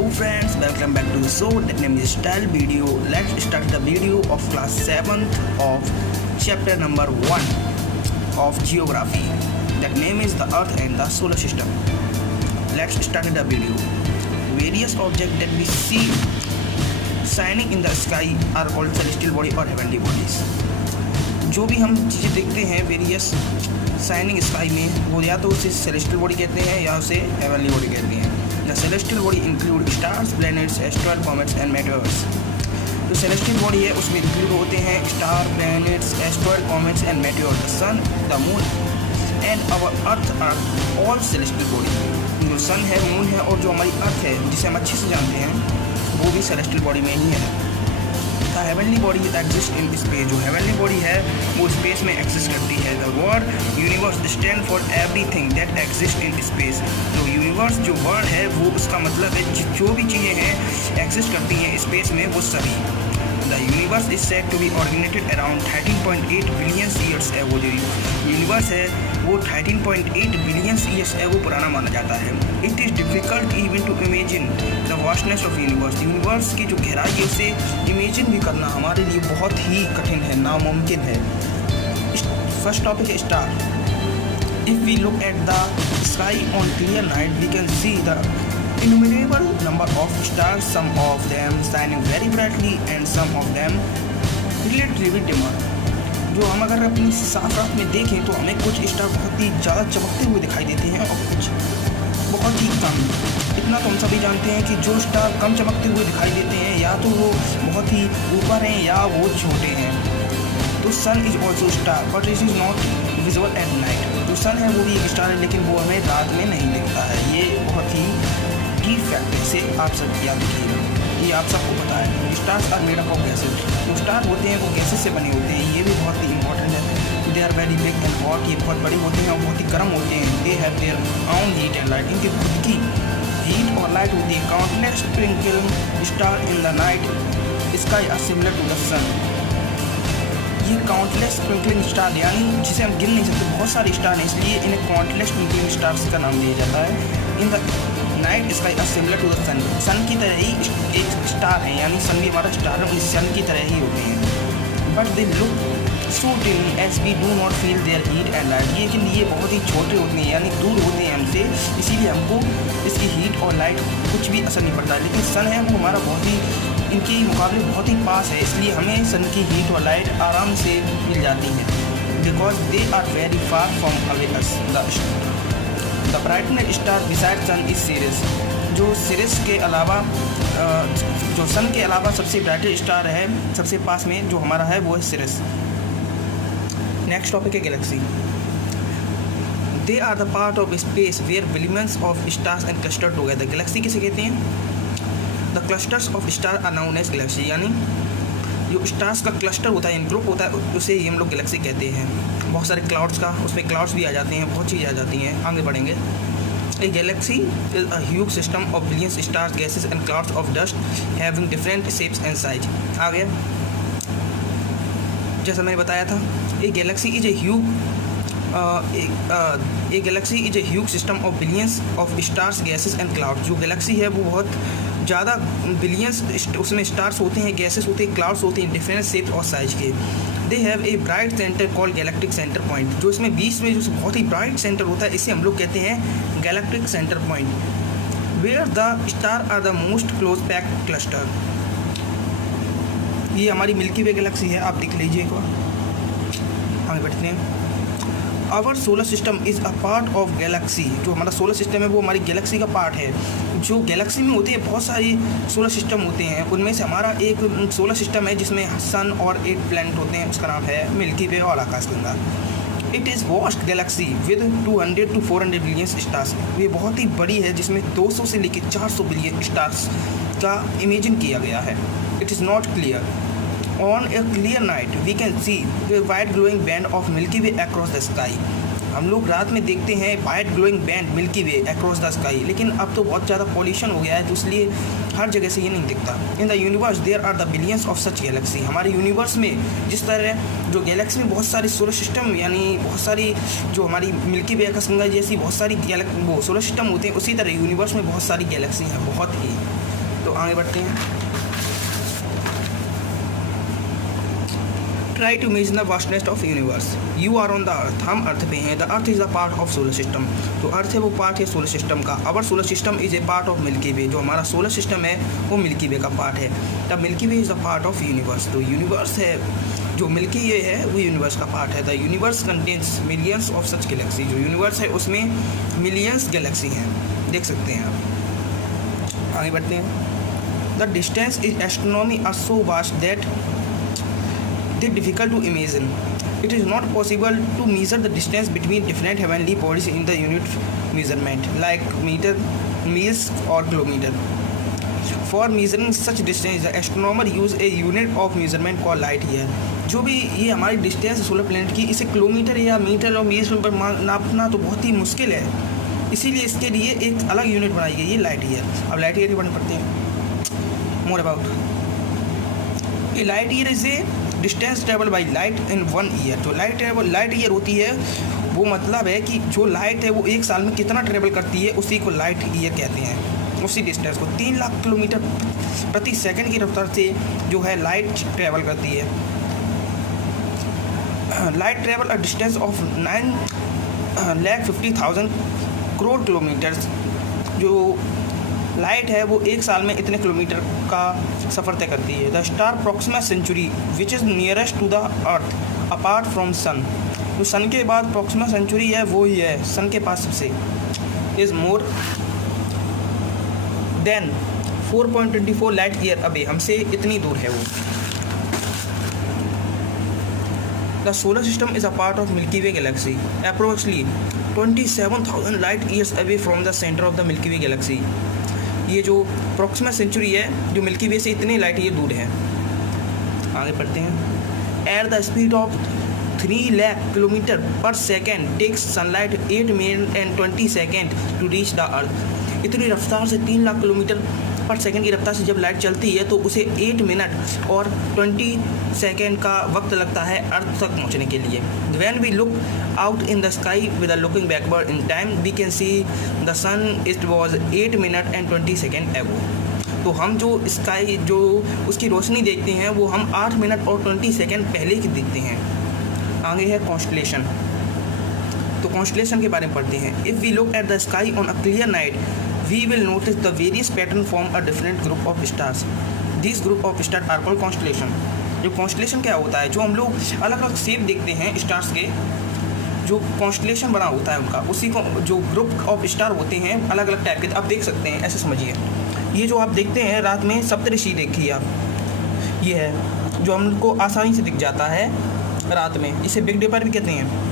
Hello friends, welcome back to the show that name is Style Video. Let's start the video of class 7th of chapter number 1 of geography. That name is the earth and the solar system. Let's start the video. Various objects that we see shining in the sky are called celestial body or heavenly bodies. जो भी हम चीज़ें देखते हैं various shining sky में, वो या तो उसे सेलेस्टियल बॉडी कहते हैं या उसे हेवनली बॉडी कहते हैं. The celestial body include stars, planets, asteroid, comets and meteors. जो सेलेस्टियल बॉडी है उसमें इंक्लूड होते हैं star, planets, asteroid, comets and meteor. The sun, the moon and our earth are all celestial body. जो sun है, moon है और जो हमारी अर्थ है जिसे हम अच्छे से जानते हैं वो भी सेलेस्टियल बॉडी में ही है. The heavenly body exist in space. जो हेवनली बॉडी है वो स्पेस में एग्जिस्ट करती है. The word universe stand for everything that exist in space. तो यूनिवर्स जो वर्ड है वो उसका मतलब है जो भी चीज़ें हैं एग्जिस्ट करती हैं स्पेस में वो सभी. The universe is said to be originated around 13.8 billion years ago. जो यूनिवर्स है वो 13.8 बिलियन ईयर्स एगो पुराना माना जाता है. It is difficult even to imagine the vastness of universe. Universe की जो गहराई है उसे इमेजिन भी करना हमारे लिए बहुत ही कठिन है, नामुमकिन है. फर्स्ट टॉपिक है star. If we look at the sky on clear night we can see the innumerable number of stars, some of them shining very brightly and some of them relatively dimmer. जो हम अगर अपनी साफ रात में देखें तो हमें कुछ स्टार बहुत ही ज़्यादा चमकते हुए दिखाई देते हैं और कुछ बहुत ही कम. इतना तो हम सभी जानते हैं कि जो स्टार कम चमकते हुए दिखाई देते हैं या तो वो बहुत ही ऊपर हैं या वो छोटे हैं. तो sun is also star but it is not visible at night. जो सन है वो भी एक स्टार है लेकिन वो हमें रात में नहीं दिखता है. ये बहुत ही की फैक्ट से आप सब याद रखिएगा, ये आप सबको पता है. Stars are made up of gases. जो स्टार होते हैं वो गैसेज से बने होते हैं. ये भी बहुत ही इंपॉर्टेंट है. They are very big and hot. ये बहुत बड़े होते हैं और बहुत ही गर्म होते हैं. They have their own heat and light. इनकी खुद की हीट और लाइट होती है. Countless twinkling star in the night sky are similar to the sun. ये काउंटलेस ट्विंकलिंग स्टार यानी जिसे हम गिन नहीं सकते, बहुत सारे स्टार हैं इसलिए इन्हें काउंटलेस ट्विंकलिंग स्टार्स का नाम दिया जाता है. In the night sky are similar to the sun. Sun की तरह ही एक स्टार है यानी सन भी हमारा स्टार है, सन की तरह ही होते हैं. But they look so tiny as we do not feel their heat and light. लेकिन ये बहुत ही छोटे होते हैं यानी दूर होते हैं हमसे, इसीलिए हमको इसकी हीट और लाइट कुछ भी असर नहीं पड़ता. लेकिन सन है वो हमारा बहुत ही इनके मुकाबले बहुत ही पास है, इसलिए हमें सन की हीट और लाइट आराम से मिल जाती है. Because they are very far from away us. The brightness star beside sun is Sirius. जो सिरिस के अलावा जो सन के अलावा सबसे ब्राइटेस्ट स्टार है सबसे पास में जो हमारा है वो है सिरिस. नेक्स्ट टॉपिक है galaxy. They are the part of space where billions of stars and cluster together. Galaxy किसे कहते हैं? The clusters of star are known as galaxy. यानी जो स्टार्स का क्लस्टर होता है, ग्रुप होता है, उसे ही हम लोग गैलेक्सी कहते हैं. बहुत सारे क्लाउड्स का उसमें क्लाउड्स भी आ जाते हैं, बहुत चीज़ें आ जाती हैं. आगे बढ़ेंगे. A galaxy is a huge system of billions stars, gases and clouds of dust having different shapes and size. आ गया जैसा मैंने बताया था, a galaxy is a galaxy is a huge system of billions of stars, gases and clouds. जो galaxy है वो बहुत ज़्यादा बिलियंस उसमें स्टार्स होते हैं, गैसेस होते हैं, क्लाउड्स होते हैं, डिफरेंट शेप्स और साइज के. They have a bright centre called galactic centre point. जो इसमें बीच में जो बहुत ही ब्राइट सेंटर होता है इसे हम लोग कहते हैं galactic centre point. Where the star are the most close packed cluster. ये हमारी मिल्की वे गैलेक्सी है, आप देख लीजिए एक बार. आगे बढ़ते हैं. Our solar system is a part of galaxy. जो हमारा सोलर सिस्टम है वो हमारी गैलेक्सी का पार्ट है. जो गैलेक्सी में होती है बहुत सारी सोलर सिस्टम होते हैं, उनमें से हमारा एक सोलर सिस्टम है जिसमें सन और 8 प्लैनेट होते हैं. उसका नाम है मिल्की वे और आकाशगंगा. It is vast Galaxy with 200 to 400 billion stars. ये बहुत ही बड़ी है जिसमें 200 से लेकर 400 बिलियन स्टार्स का इमेजिन किया गया है. It is not clear. On a clear night, we can see the white glowing band of Milky Way across the sky. हम लोग रात में देखते हैं white glowing band milky way across the sky. लेकिन अब तो बहुत ज़्यादा पॉल्यूशन हो गया है तो इसलिए हर जगह से ये नहीं दिखता. In the universe there are the billions of such galaxy. हमारे यूनिवर्स में जिस तरह जो गैलेक्सी में बहुत सारी सोलर सिस्टम यानी बहुत सारी जो हमारी मिल्की वे आकाशगंगा जैसी बहुत सारी वो सोलर सिस्टम होते हैं, उसी तरह यूनिवर्स में बहुत सारी गैलेक्सी हैं, बहुत ही. तो आगे बढ़ते हैं। Try to imagine the vastness of universe. You are on the earth, हम अर्थ पे हैं। The earth is the part of solar system, तो अर्थ है वो पार्ट है सोलर सिस्टम का। Our solar system is a part of Milky Way, जो हमारा सोलर सिस्टम है वो मिल्की वे का पार्ट है। The milky way is the part of universe, तो यूनिवर्स है जो मिल्की वे है वो यूनिवर्स का पार्ट है। The universe contains millions of such Galaxy, जो यूनिवर्स है उसमें मिलियंस गैलेक्सी हैं, देख सकते हैं आप। आगे बढ़ते हैं। The distance is astronomy are so vast that difficult to imagine. It is not possible to measure the distance between different heavenly bodies in the unit measurement, like meter, miles or kilometer. For measuring such distance, the astronomer use a unit of measurement called light year. जो भी ये हमारी distance है solar planet की, इसे kilometre या metre और meals पर नापना तो बहुत ही मुश्किल है, इसीलिए इसके लिए एक अलग यूनिट बनाई गई है, लाइट ईयर। अब लाइट ईयर के बारे में पढ़ते हैं। More about A light year is a distance travel by light in 1 year. जो लाइट ईयर होती है वो मतलब है कि जो लाइट है वो एक साल में कितना ट्रेवल करती है उसी को लाइट ईयर कहते हैं। उसी डिस्टेंस को 3 लाख किलोमीटर प्रति सेकंड की रफ्तार से जो है लाइट ट्रेवल करती है। Light travel a distance of 9,50,000 crore kilometres. जो लाइट है वो एक साल में इतने किलोमीटर का सफ़र तय करती है। The star Proxima Centauri which is nearest to the earth apart from sun, जो सन के बाद प्रॉक्सिमा सेंचुरी है वो ही है सन के पास सबसे, is more than 4.24 light year away, हमसे इतनी दूर है वो। The solar system is a part of Milky way Galaxy approximately 27,000 light years away from the centre of the milky way Galaxy. ये जो प्रॉक्सिमा सेंचुरी है जो मिल्की वे से इतने लाइट ईयर दूर है। आगे पढ़ते हैं। At the speed of 3 lakh kilometre per second takes sunlight 8 minute and 20 second to reach the earth. इतनी रफ्तार से 3 लाख किलोमीटर पर सेकेंड की रफ्तार से जब लाइट चलती है तो उसे 8 मिनट और 20 सेकेंड का वक्त लगता है अर्थ तक पहुंचने के लिए। When we look out in the sky without looking backward in time, we can see the sun it was 8 minutes and 20 seconds ago. तो हम जो स्काई जो उसकी रोशनी देखते हैं वो हम 8 मिनट और 20 सेकेंड पहले की देखते हैं। आगे है कॉन्स्टलेशन। तो कॉन्स्टलेशन के बारे में पढ़ते हैं। If we look at the sky on a clear night we will notice the various pattern form a different group of stars. These group of stars are called constellation. जो constellation क्या होता है, जो हम लोग अलग अलग शेप देखते हैं स्टार्स के, जो कॉन्स्टलेशन बना होता है उनका, उसी को जो ग्रुप ऑफ स्टार होते हैं अलग अलग टाइप के, आप देख सकते हैं। ऐसे समझिए, ये जो आप देखते हैं रात में सप्तऋषि देखिए आप, ये है जो हमको आसानी से दिख जाता है रात में, इसे बिग डिपर भी कहते हैं।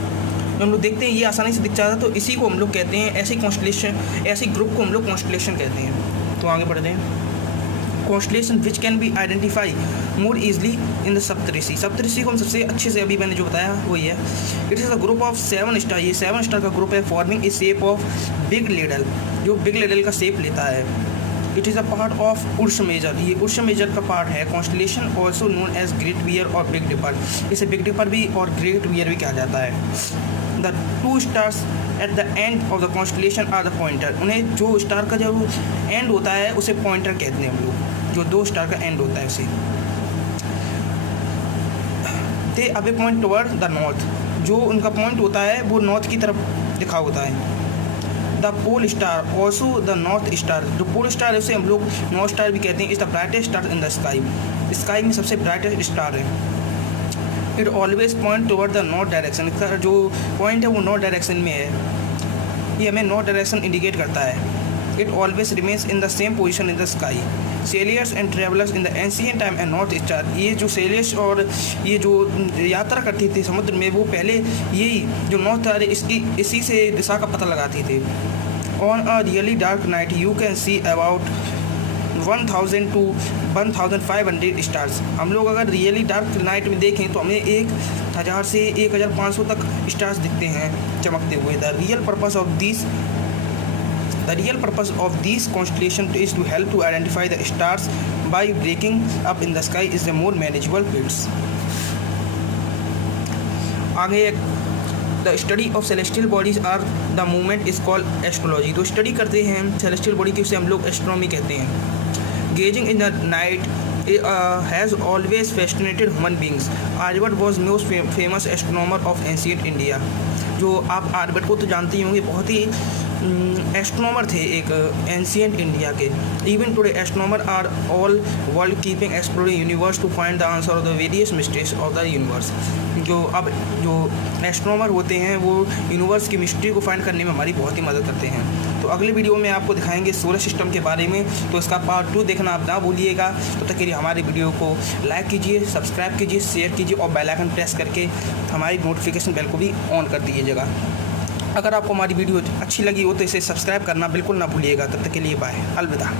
जो हम लोग देखते हैं ये आसानी से दिख जाता है तो इसी को हम लोग कहते हैं, ऐसे कॉन्स्टलेशन, ऐसे ग्रुप को हम लोग कॉन्स्टलेशन कहते हैं। तो आगे बढ़ते हैं। Constellation which can be identify more easily in the Saptarishi. Saptarishi को हम सबसे अच्छे से अभी मैंने जो बताया वही है। It is a group of 7 star. ये 7 स्टार का ग्रुप है forming a shape of big ladle, जो बिग लेडल का शेप लेता है। It is a part of Ursa Major, ये उर्स मेजर का पार्ट है। Constellation also known as great bear और बिग डिपर, इसे बिग डिपर भी और ग्रेट वियर भी कहा जाता है। The 2 stars at the end of the constellation are the pointer. उन्हें जो स्टार का जो एंड होता है उसे पॉइंटर कहते हैं हम लोग, जो 2 स्टार का एंड होता है उसे। They away point toward the north, जो उनका पॉइंट होता है वो नॉर्थ की तरफ दिखा होता है। The pole star also the north star, जो पोल स्टार है उसे हम लोग नॉर्थ स्टार भी कहते हैं। Is the brightest star in the sky, sky में सबसे ब्राइटेस्ट स्टार है। It always point toward the north direction, इसका जो पॉइंट है वो नॉर्थ डायरेक्शन में है, ये हमें नॉर्थ डायरेक्शन इंडिकेट करता है। It always remains in the same position in the sky. Sailors and travellers in the ancient time and north star, ये जो सेलियर्स और ये जो यात्रा करती थी समुद्र में वो पहले यही जो नॉर्थ स्टार है इसकी इसी से दिशा का पता लगाती थी। On a really dark night you can see about 1000 to 1500 stars. हम लोग अगर रियली डार्क नाइट में देखें तो हमें 1000 से 1500 तक स्टार्स दिखते हैं चमकते हुए। The real purpose of this constellation is to help to identify the stars by breaking up in the sky is the more manageable fields. आगे the study of celestial bodies are the movement is called astrology. तो study करते हैं celestial body की उसे हम लोग astronomy कहते हैं। Gazing in the night has always fascinated human beings. Aryabhata was most famous astronomer of ancient India. जो आप आर्यभट्ट को तो जानते ही होंगे, बहुत ही एस्ट्रोनॉमर थे एक एंशियंट इंडिया के. Even today astronomer are all world keeping exploring universe to find the answer of the various mysteries of the universe. जो एस्ट्रोनॉमर होते हैं वो यूनिवर्स की मिस्ट्री को फाइंड करने में हमारी बहुत ही मदद करते हैं. तो अगले वीडियो में आपको दिखाएंगे सोलर सिस्टम के बारे में, तो इसका पार्ट 2 देखना आप ना भूलिएगा. तो तक के लिए हमारी वीडियो को लाइक कीजिए, सब्सक्राइब कीजिए, शेयर कीजिए और बेल आइकन प्रेस करके हमारी नोटिफिकेशन बेल को भी ऑन कर दीजिएगा. अगर आपको हमारी वीडियो अच्छी लगी हो तो इसे सब्सक्राइब करना बिल्कुल ना भूलिएगा. तब तक के लिए बाय, अलविदा.